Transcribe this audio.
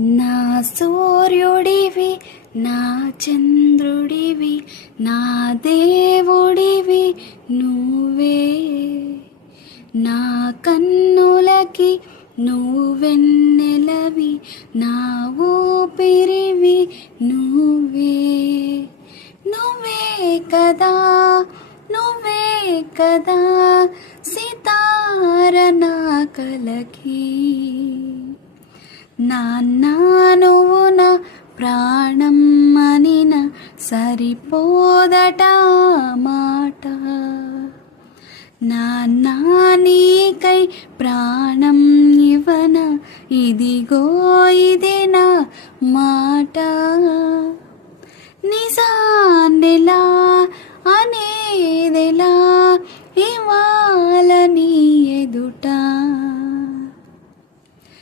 నా సూర్యుడివి, నా చంద్రుడివి, నా దేవుడివి నువ్వే. నా కన్నులకి నువ్వెన్నెలవి, నా ఊపిరివి నువ్వే. నువ్వే కదా, నువ్వే కదా సితార నా కలకి. నాన్న నువ్వు నా ప్రాణం అనిన సరిపోదట మాట. నాన్న నీకై ప్రాణం ఇవ్వన, ఇదిగో